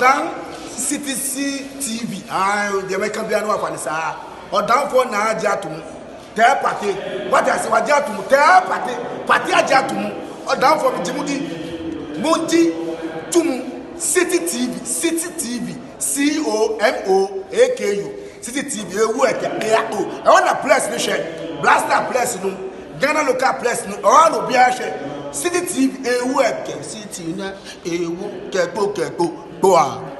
Odan CTC TV. The American Biano of Anissa. Odan for Najatum. Tell party. What I say, Wajatum. Tell party. Party Ajatum. Odan for Jimudi. Monty Tum. City TV. COMOAKU. City TV. I want a place mission. Blaster place no. Ghana local place no. All will be a share. City TV. City na. Keko. Go on.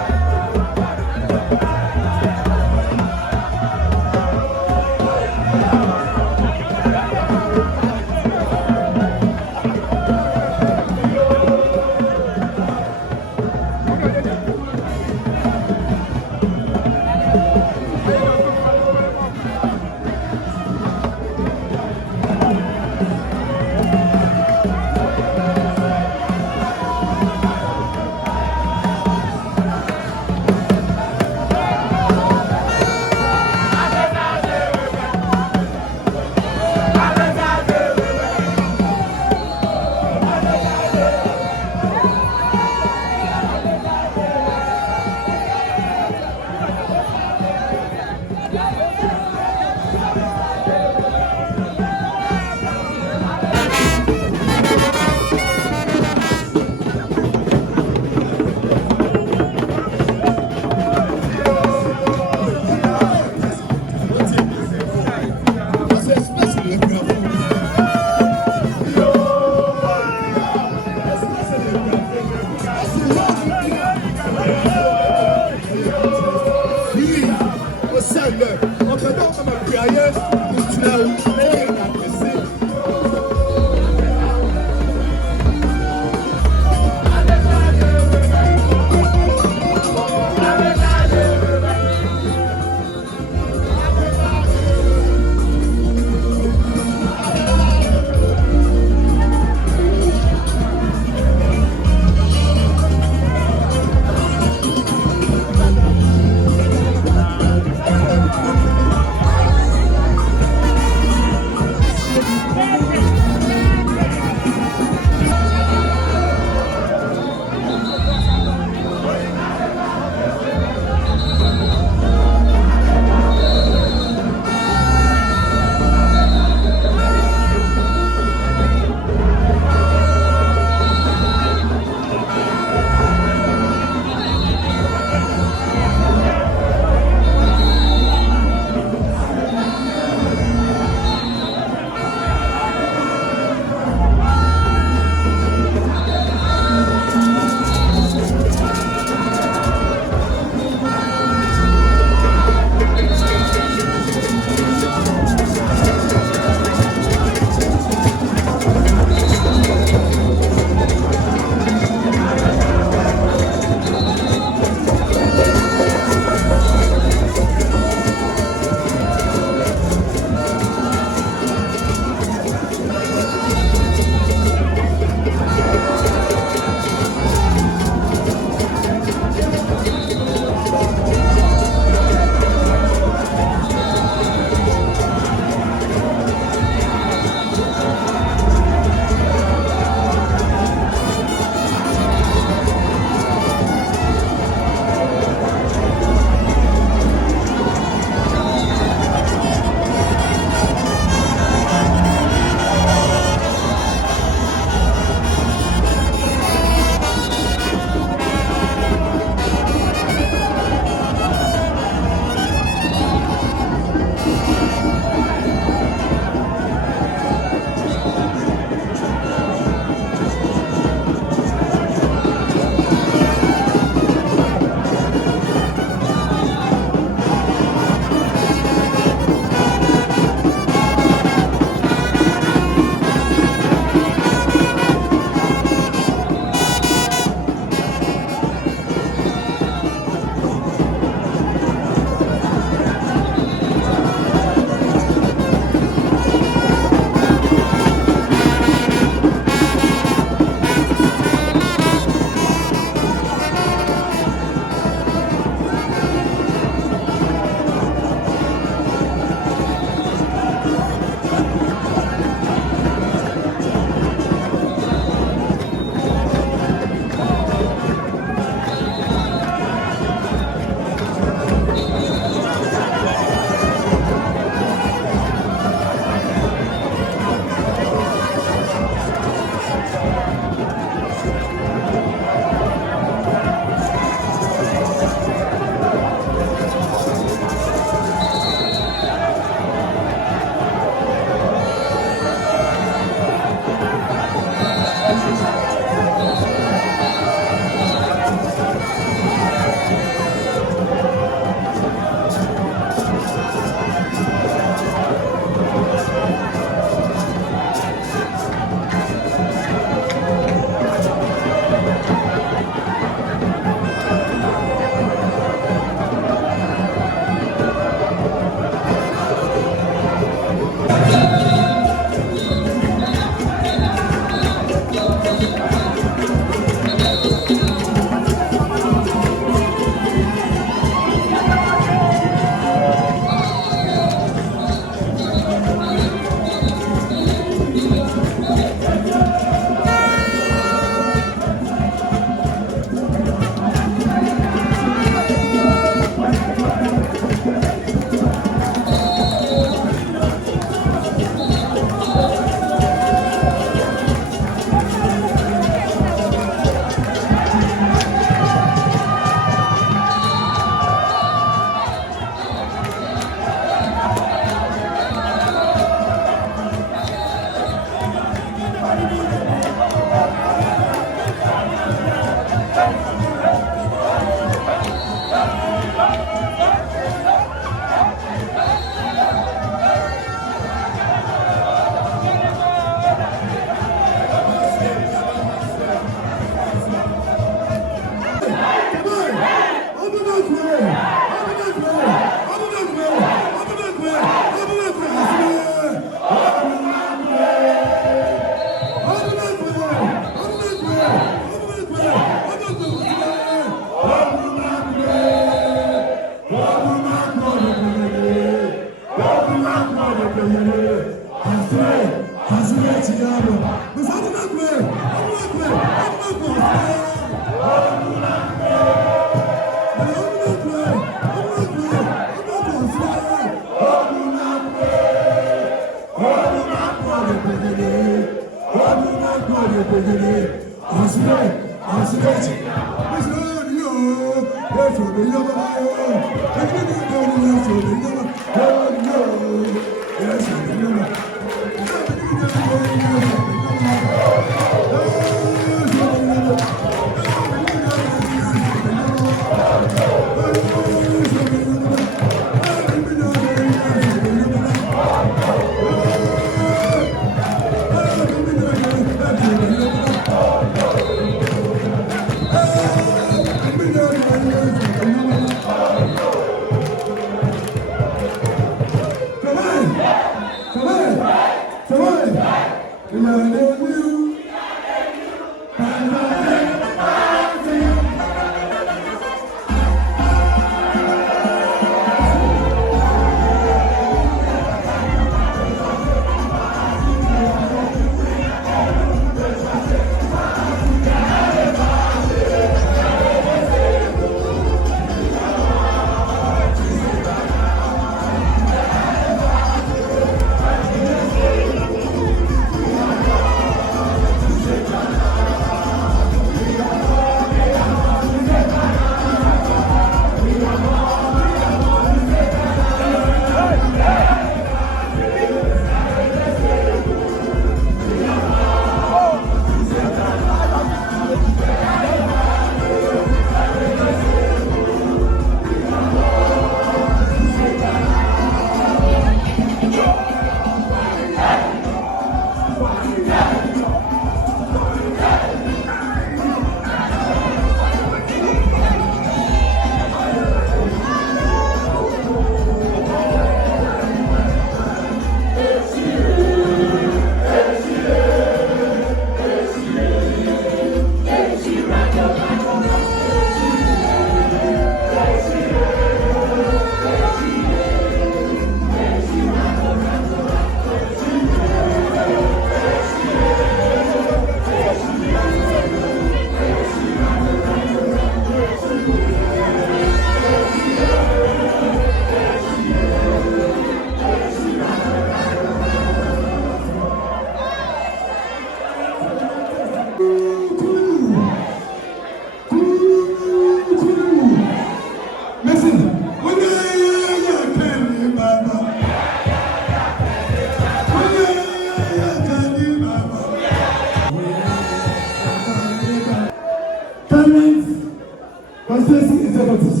Constituency executives.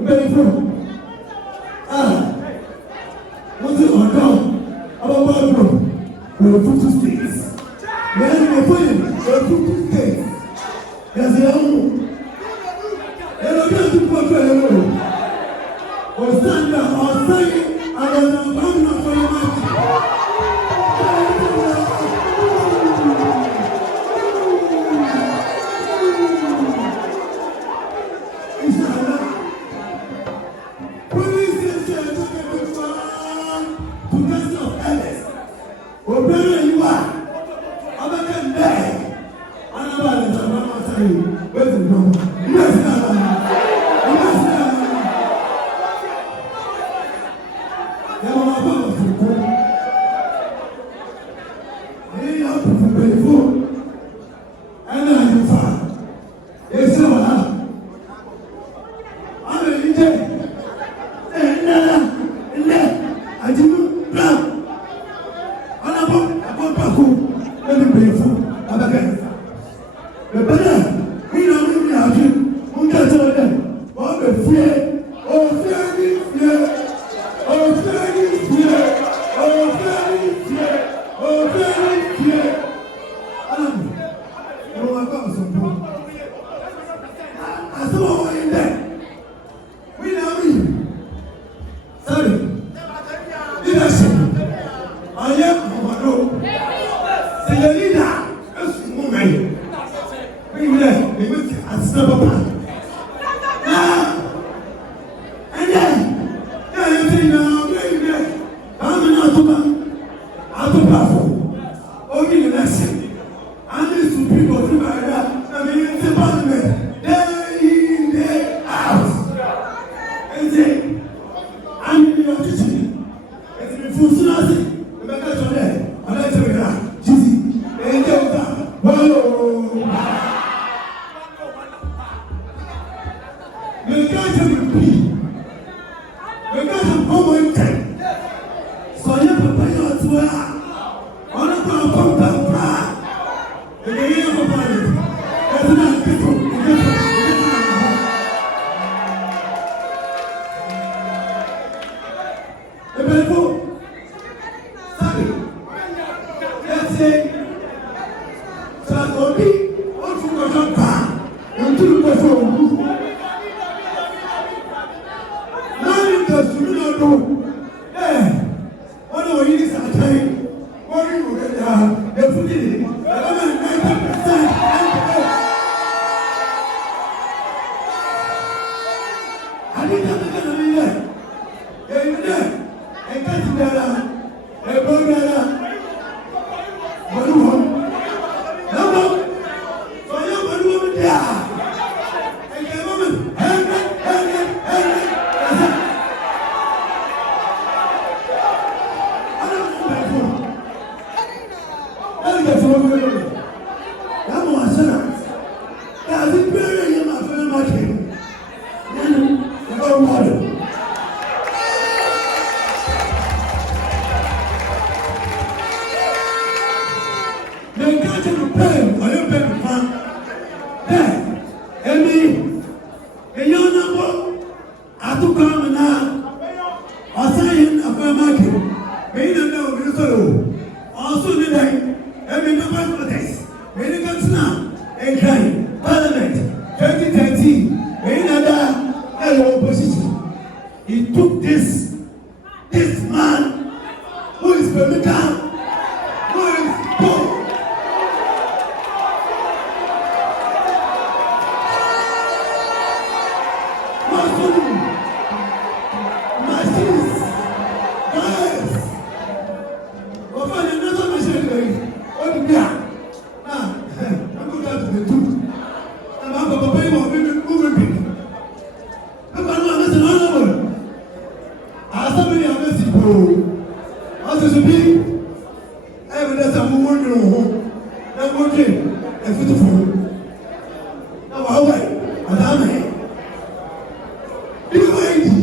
Very full. What's it on down? About Bible. We're Effutu states. When we're putting Effutu states, there's a young and I'm going to put a young or stand there or say, I'm not for your mind. only election. And these two people who are there, I mean, it's the parliament, day in, day out. And say, I'm in your kitchen. It's the food soon. The back of there, and I tell you that, Jizzy, and tell that, whoa. You can't have a pee. You can't have common time. So you have to pay your tour. On a compound, the game of money. That's not people. The people, sorry, let's say, so Obi, what you got on car, and two people. Now you just do not know. One of you is a time. What do you get there? Effutu, 90%. I didn't have to get a million. Every day, I can't see that. I brought that up. What do you want? No, no. So you want to go there. I came over. Help. Parliament 2013, he took this man who is political, who is poor. Machines, guys, what kind of another machine? What do you got? Now, I'm going to the truth. I'm going to pay more people. I'm going to listen to all of them. Somebody have message bro. As it should be, evidence of one year old. Now one day, Effutu. Now how way? And I'm here. Be waiting.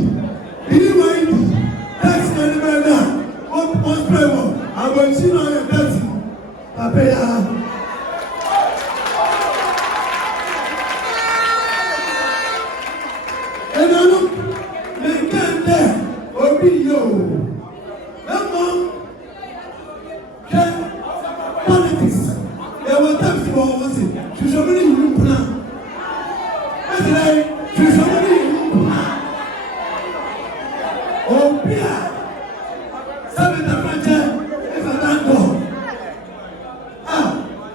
That's the man now. One spray one. I'm going to see now your taxi. I pay and I look, they can't there. Yo, that one can politics. There were times for what's it? She's already in plan. That's right. She's already in plan. Oh, yeah. Seven the franchise is a tango.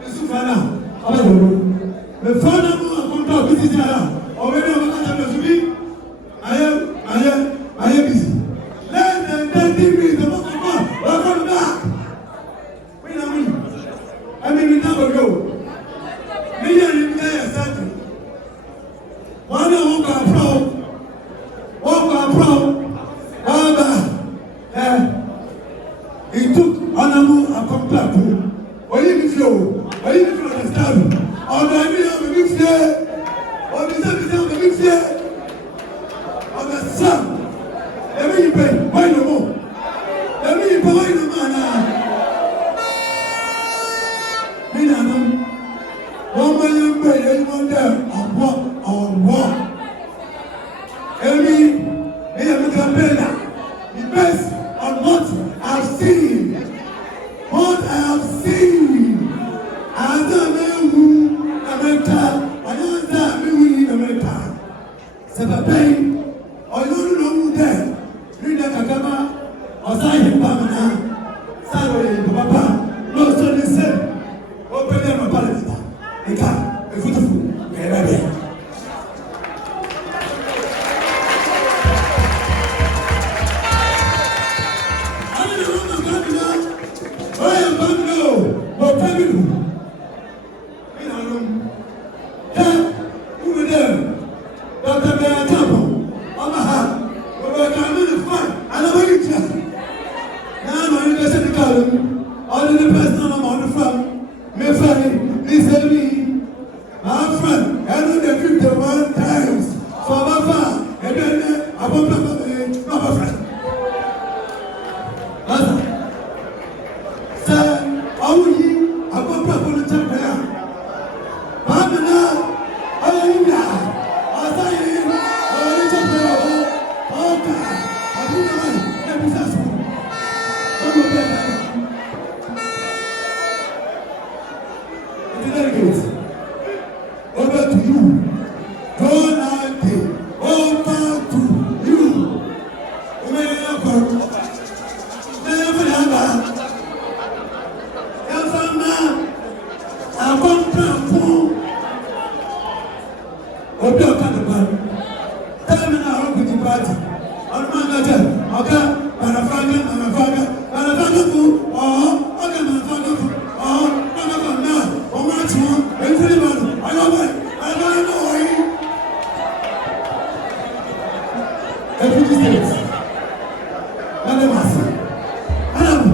It's too far now. I don't know. The father who has gone to visit her already on the Constituency. I am busy. Welcome back. Wait a minute. I mean, we never go. We didn't get something. One of them got pro. He took Anamu and Compact. Or even flow. Or even flow the star. Or the idea of the big fear. Or the service of the big fear. Or the sun. Every you pay. Why no more? Let me provide the man. One million pay anyone there on what? Every campaign, the best on what I've seen. What I have seen. I don't know America. I don't know America. Separately, I don't know who there. Read the Kagama. Osai Pamana, Saturday, Papa, no study said, open them a pallet. Eka, Effutu, Maybe. I don't know. all the person I'm on the front, my family, this is me. My friend, I know the 51 times for my friend, and then I want my friend. Sir, how are you? I want to put it up there. Mamma, I am now. I say, I want to put it up. Okay, I do not let me say so. Delegates, over to you. Don't over to you. Effutu States, Madam Massa, Adam,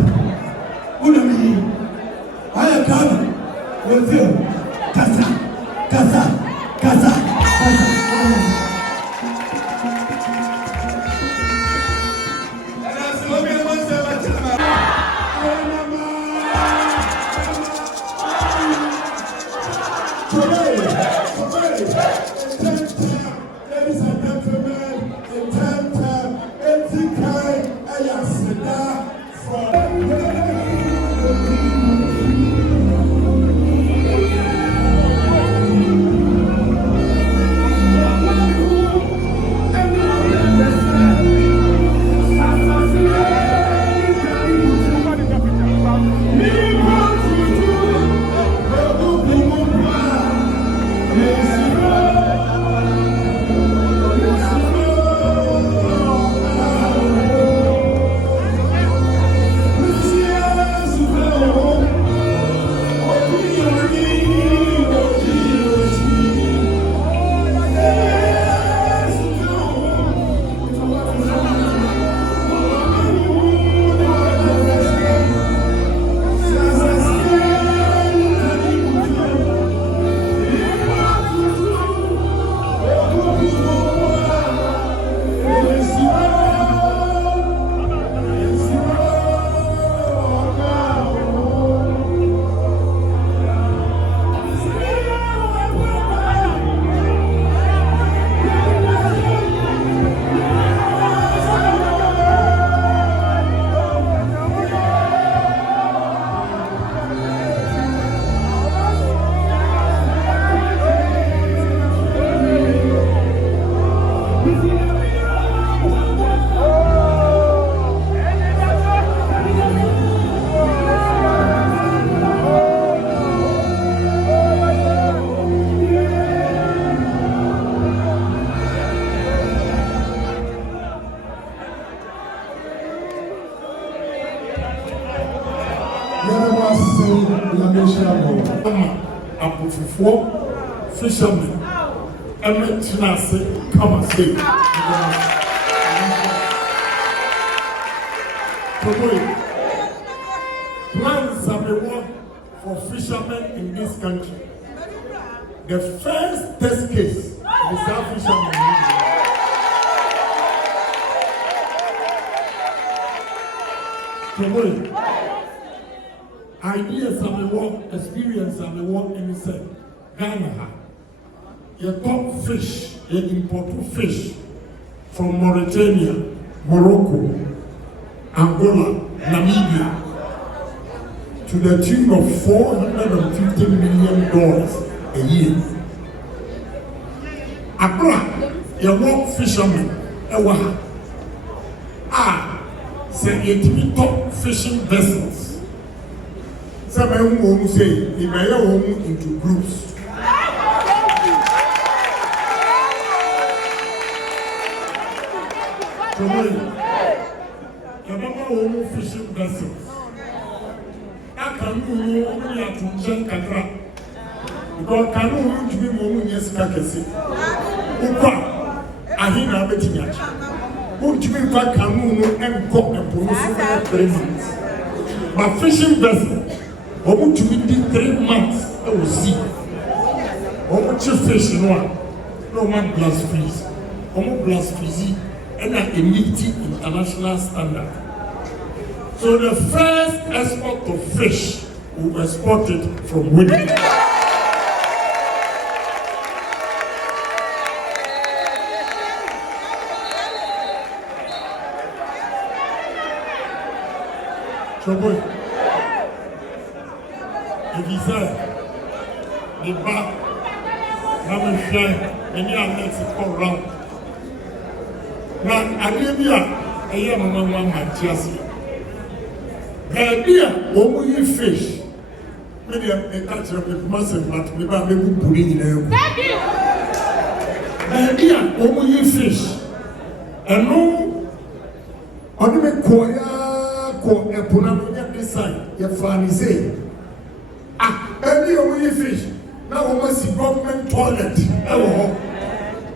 Unami, I am coming with you. Casa. Ladies and gentlemen, in time, fishermen, come and say. Plans have been won for fishermen in this country. The first test case is that fishermen. Ideas have been won, experience have been won in the Ghana. You top fish, you import fish from Mauritania, Morocco, Angola, Namibia, to the tune of $450 million a year. Abra, you want fishermen, say you top fishing vessels. Some will say, you may own into groups. Your fishing vessels. That can only have to check Katra. Because canoe to be more yes, Kakasi. Upa, Ahina Bettinach. Won't you be back canoe and cock and police? My fishing vessel, I want to be 3 months. I will see. I want to fish in one. No one glass freeze. I want glass freeze. And I meet international standard. So the first export of fish will be exported from Winnie. So boy, if he said, the back, I'm a shine, and you are next to come round. Now, Arabia, I am a man, my chassis. The idea, when we fish, maybe a catch of the massive, but we are maybe putting in a. The idea, when we fish, and no, on the choir, call a punamia design, your funny say. Ah, earlier when you fish, now we must see government toilet.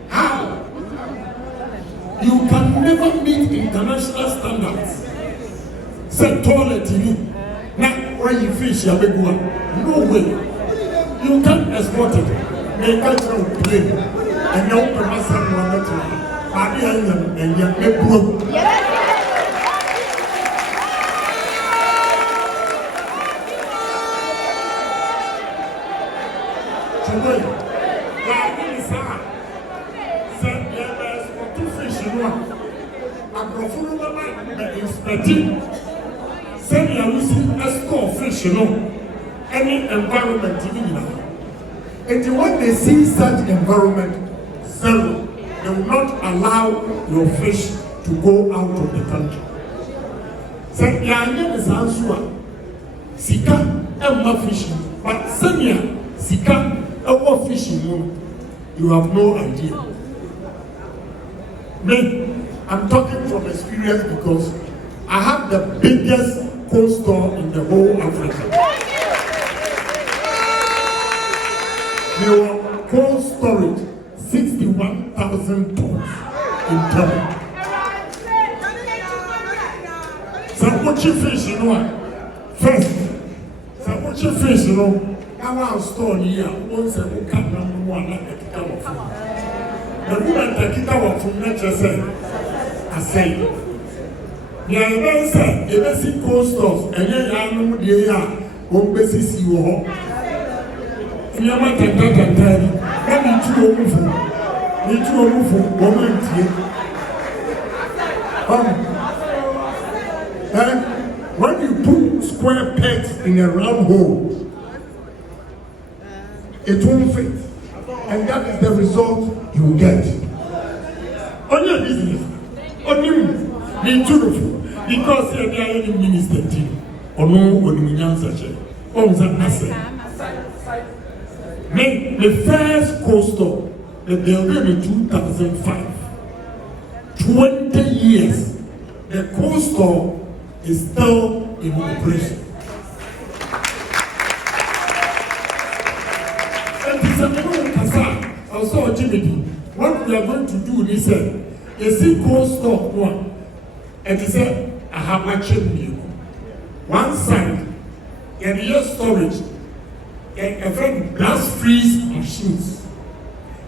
How? You can never meet international standards. Say toilet in you. Now, when you fish, you have a good one. No way. You can't export it. They can't play. And you open myself one at a time. And you're Send your listen as core fish, any environment, and when they see such environment, zero, they will not allow your fish to go out of the country. Send your name is Ansua, Sika, and fishing, but Senya, Sika, and fishing, you have no idea. Me, I'm talking from experience because I have the biggest cold store in the whole Africa. We were cold storage 61,000 tons in total. So what you fish, first, so what you fish, our store here, once a book and one like a kika of food. The woman that kika of food, not just I say. Yeah, I said, if I see cold stores, and then I know the air, one basis you are. And you might have that and tell you, let me too over for woman. When you put square pegs in a round hole, it won't fit. And that is the result you get. On your business, on you. Because they are any minister team or no one in answer. Oh, the first coastal, the building in 2005, 20 years, the coastal is still in operation. And also, Jimmy, what we are going to do is you see coastal one. And he said, I have my chimney. One side, and your storage, and a very blast freeze machines.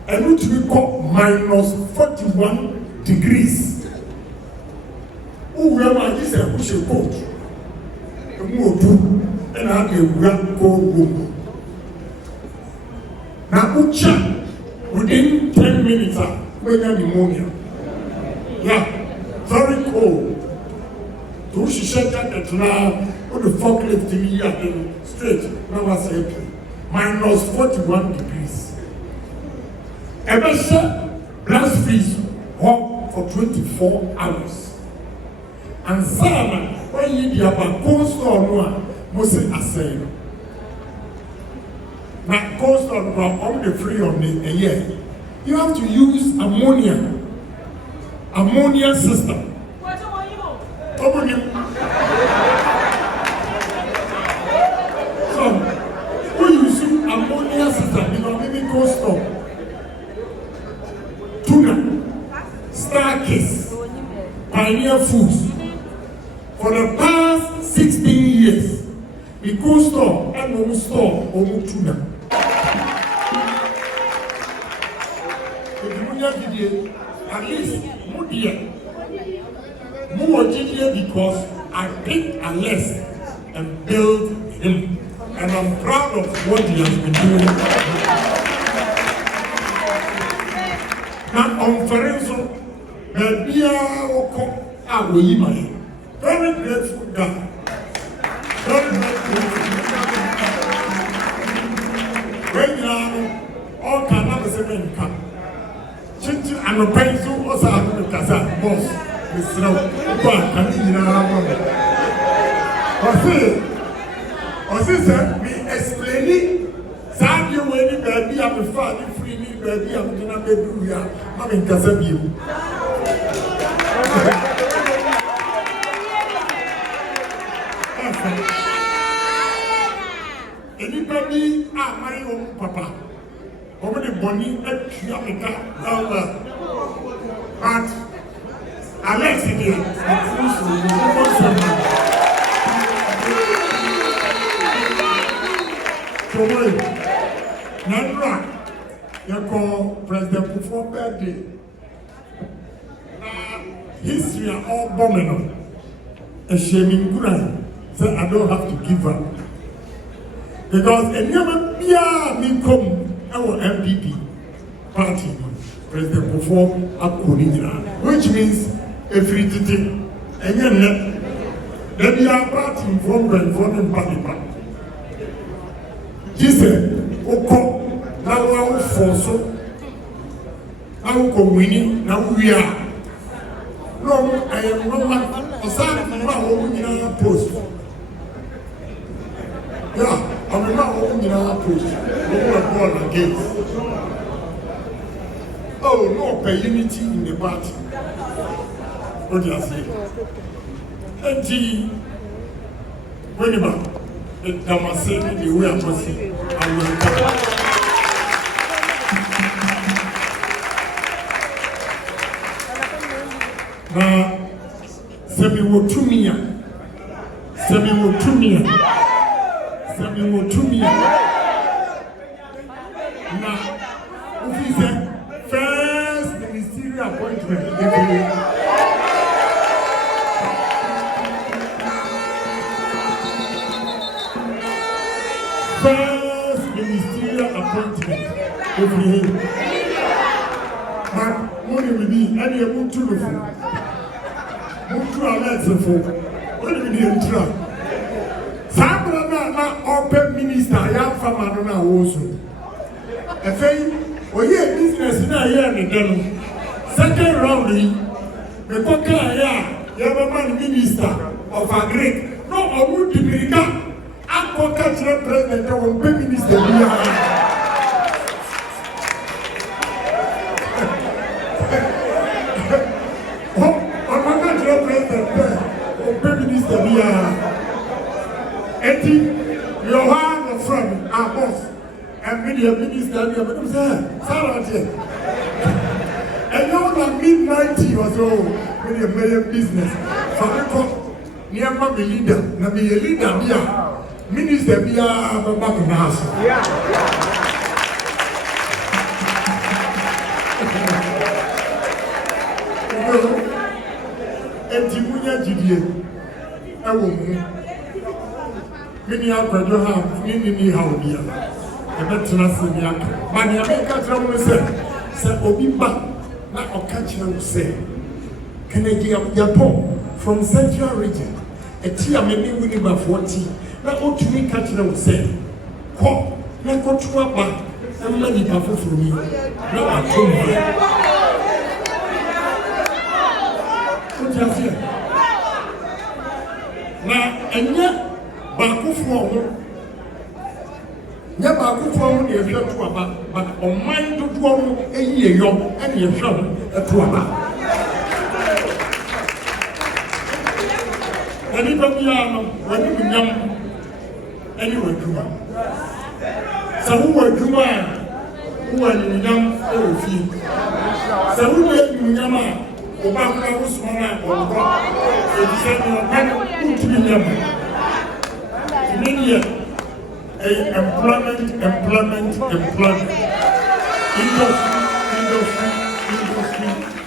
And which we call minus 41 degrees. Whoever is a push a coat, and move to, and have a grand cold room. Now, Ucha, within 10 minutes, we got pneumonia. Yeah. Very cold. So she shut that at now, put the forklift in here and straight. Now I say, minus 41 degrees. Ever said, blast freeze hot for 24 hours. And Sana, when you do about cold storm, must say, now cold storm, on the free on the year. You have to use ammonia system. So, when you use ammonia system, you know, maybe coast of tuna, Starkiss, Pioneer Foods, for the past 16 years, the cool store and no store or tuna. At least more GDA because I pick a less and build him. And I'm proud of what he has been doing. Now, on Ferenzo, very grateful guy. Very grateful. When you are all kind of seven come. Chinchi and a pencil was out of the Casa boss. Mr. Officer, me explaining. Some you when you baby, I'm a father, free baby, I'm going to be here. I'm in Casabiu. Anybody, my own papa. Over the bonnie at Yamika, but Alex again, Nandra, you call President before birthday. History are all bombing. A shaming good. So I don't have to give up. Because a never me come our MPP party, President before Akonina, which means everything. And then we are party from party. Jesus, Oko, now our force, our winning, now we are. No, I am no man, a son of my own in our post. Yeah, I'm not own in our post. We were born again. Oh, no, pay unity in the party. What do you say? And whenever. The Damascene, the way I'm proceeding, I will come. Now, Semi will to me. Now, who is the first ministerial appointment? First ministerial appointment over here. But money will be any able to look for. Move to our legs for. What do we need to try? Sabra open minister, I am from Adona also. A thing, or here business in a year and then. Second round, the Coca, you have a man minister of a Greek. No, I would be Agricultural president or minister. Agricultural president or minister. Eti, your hand from our boss and media minister. And now that mid-90 or so, when you made a business, near my leader, na be a leader here. Minister be a back in the house. And Timunya GDA, I won't. Many are going to have many how dear. The veterans in the act. But the American travel said, Obimba, not a catcher will say. Can I get Agyapong from Central Region? A tea maybe winning by 40. Now, what to me catcher will say? Come, now go to a bank. I'm money for me. Now I told you. What you say? Now, and yet, Baku for never go for a year to about, but on mind to do a year young and your son to about. Anybody when you young, anyway, so who were you who are young or few? So who were you young? Obama was one or God, to be young. Many employment.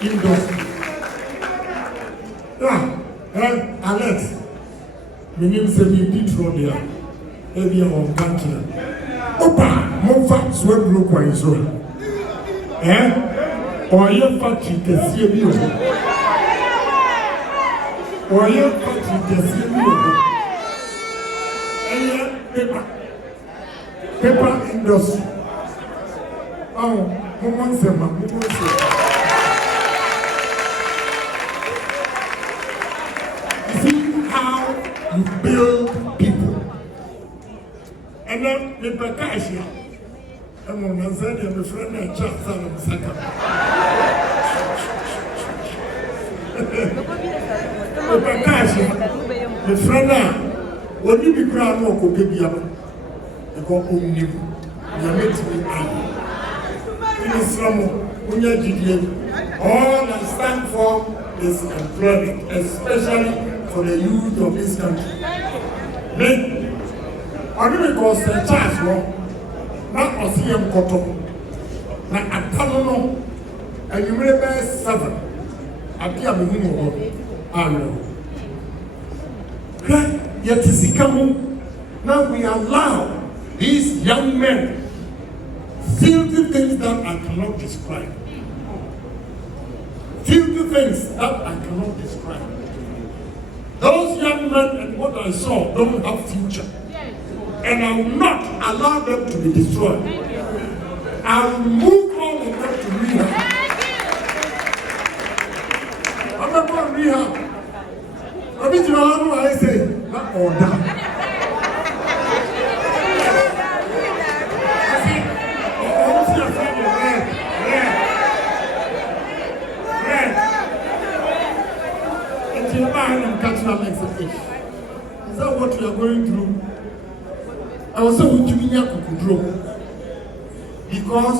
Industry. Alex, my name is Effutu there. Maybe I'm on country. Opa, more facts were broken so. Or your factory can see you. Or your factory can see you. Paper industry. Oh, see how you build people. And then the Bakashia. I'm on my side, I'm a friend and chance on the second. The Bakashia, the friend now, when you be crowned, or could be up, the go home new. You're meant to be in Islam, all I stand for is employment, especially for the youth of this country. Me, I don't go to church, not a CM Koto, not a Tanono, and you may bear 7. I can't be more. I know. Yet is coming. Now we allow these young men filthy things that I cannot describe. Filthy things that I cannot describe. Those young men and what I saw don't have future. And I will not allow them to be destroyed. I will move all of them to rehab. I'm not going to rehab. I mean, you know what I say? Not all that. Is that what we are going through? I was so with you control because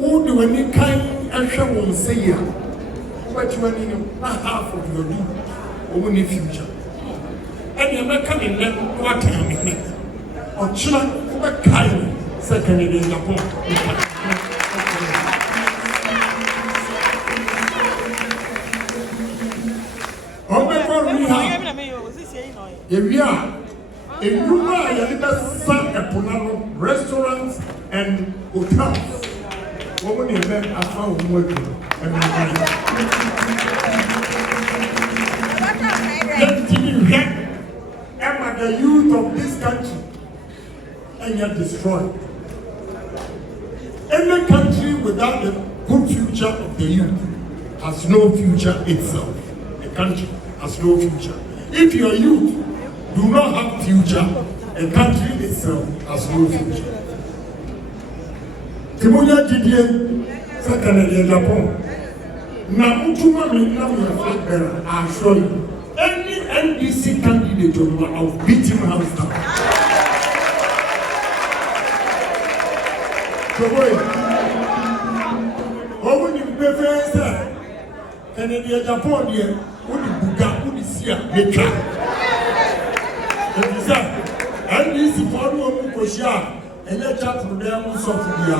all the when you kind and show will say here, what you are in not half of your do or in the future. And you're not coming then what time in it or children over kind second in Agyapong. We are in restaurants and hotels. Women in men are found working. And the youth of this country and you're destroyed. Any country without the good future of the youth has no future itself. The country has no future. If your youth do not have future, a country itself has no future. Timoya Didier, second in Agyapong. Now, Utuma Minna, I assure you, any NDC candidate of beating house down. So, when you prefer, and in the Agyapong, would you buga, would you see a maker? And this is for Mukosia, and let chat to them Sophia.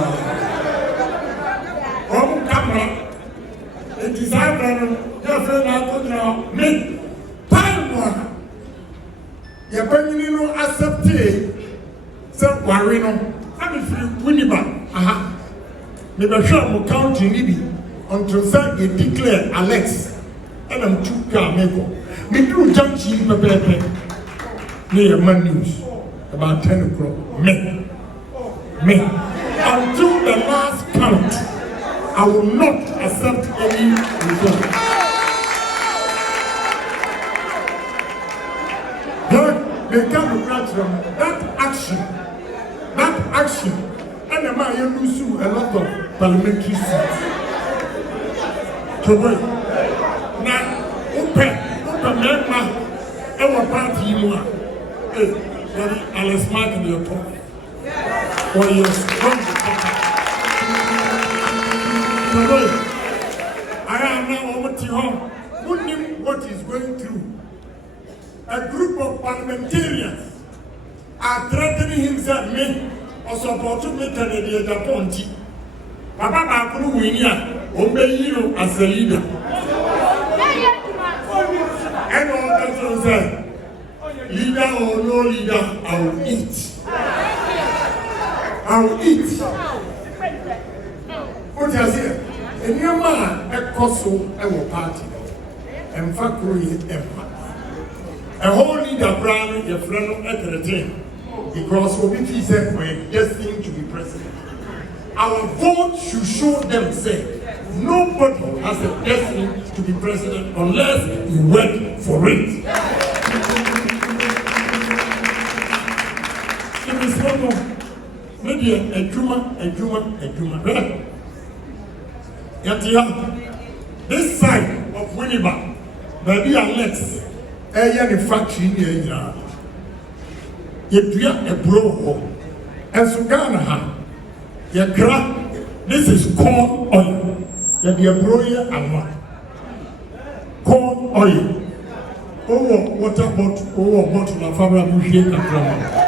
Camera, it is happening. Your friend, I could now make time one. You're bringing in no accepted, some warrior. I'm free, Winniba. Maybe I'm counting Libby until you declare Alex, and I'm too calm. Me do jump cheap, baby. Near my news about 10 o'clock. Me. Until the last count, I will not accept any result. They come to grant them that action, and the man lose a lot of parliamentary seats. So wait, now, open, our party, Alice Mark in your talk. Or you're strong. I am now over to home. What is going through? A group of parliamentarians are threatening him that me or support to make an Agyapong. Papa Bakuru Winia, obey you as a leader. And all that say, leader or no leader, I will eat. I will eat. What do you say? And your man, a coso, a party, and factory empire. A whole leader brand, your friend at the team, because Obi said we're destined to be president. Our vote should show them say nobody has a destiny to be president unless you work for it. It is not maybe a Juma. Yet this side of Winneba, maybe Alex, a factory near you a bro, and so Ghana. This is corn oil. That the broiler and what? Corn oil. Oh, water bottle, oh, bottle of Fabric and